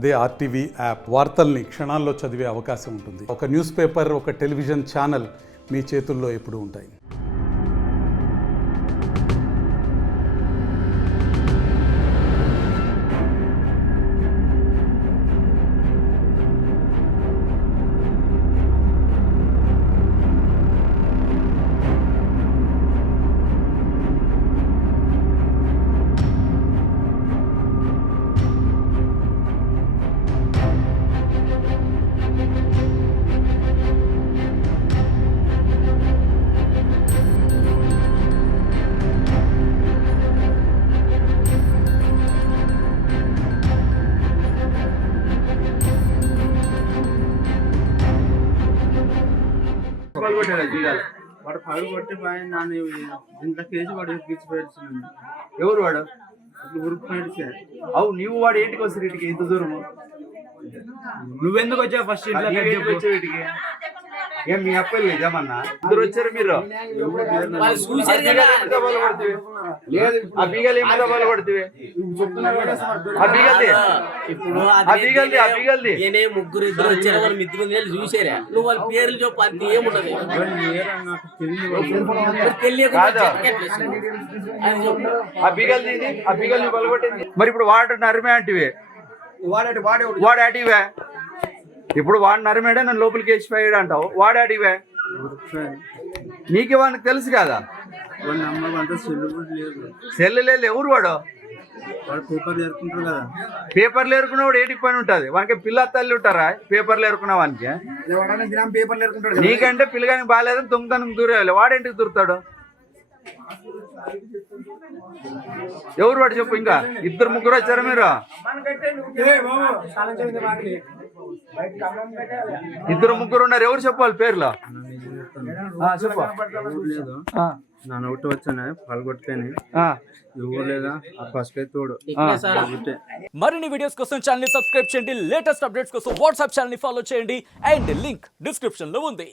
అదే RTV app వార్తల్ని క్షణాల్లో చదివే అవకాశం ఉంటుంది. ఒక న్యూస్ పేపర్, ఒక టెలివిజన్ ఛానల్ మీ చేతుల్లో ఎప్పుడూ ఉంటాయి. వాడు పగలు కొట్టి నన్ను ఇంట్లో కేజీ వాడు గీచిపోయాడు. ఎవరు వాడు ఉరుకుపోయాడు. అవు నువ్వు వాడు ఏంటికి వస్తారు వీటికి ఇంత దూరము? నువ్వెందుకు వచ్చావు ఫస్ట్ ఇంట్లో వచ్చావు వీటికి? ఏం మీ అప్పలు లేదమ్మన్నా? ఇద్దరు వచ్చారు మీరు. ఆ బీగలు ఏమి దబాలు పడుతుంది? ముగ్గురు ఇద్దరు వచ్చారు, వాళ్ళు మిద్దు మీద చూసారా? నువ్వు వాళ్ళ పేర్లు చెప్పు, అంత ఏముంటది. మరి ఇప్పుడు వాడు నరిమే అంటివే, వాడు అడివే. ఇప్పుడు వాడు నరిమేడే నన్ను లోపలికి వేసిపోయాడు అంటావు. వాడు అడివే, నీకు వాడికి తెలుసు కదా. సెల్లు లేదు. ఎవరు వాడు? పేపర్లు ఏరుకున్నవాడు ఏటికి పని ఉంటుంది? వానికి పిల్ల తల్లి ఉంటారా పేపర్లు ఏరుకున్న వానికి? నీకంటే పిల్లగానికి బాగాలేదని దొంగతనం దూరేయాలి. వాడేంటికి దూరుతాడు? ఎవరు వాడు చెప్పు. ఇంకా ఇద్దరు ముగ్గురు వచ్చారు మీరు. ఇద్దరు ముగ్గురు ఉన్నారు. ఎవరు చెప్పాలి పేర్లు? చెప్పు. నన్ను ఒకటి వచ్చాను పలగొట్టుకొని ఎవరు లేదా ఫస్ట్ తోడు. మరిన్ని వీడియోస్ కోసం ఛానల్ ని సబ్స్క్రైబ్ చేయండి. లేటెస్ట్ అప్డేట్స్ కోసం వాట్సాప్ ఛానల్ ని ఫాలో చేయండి. అండ్ లింక్ డిస్క్రిప్షన్ లో ఉంది.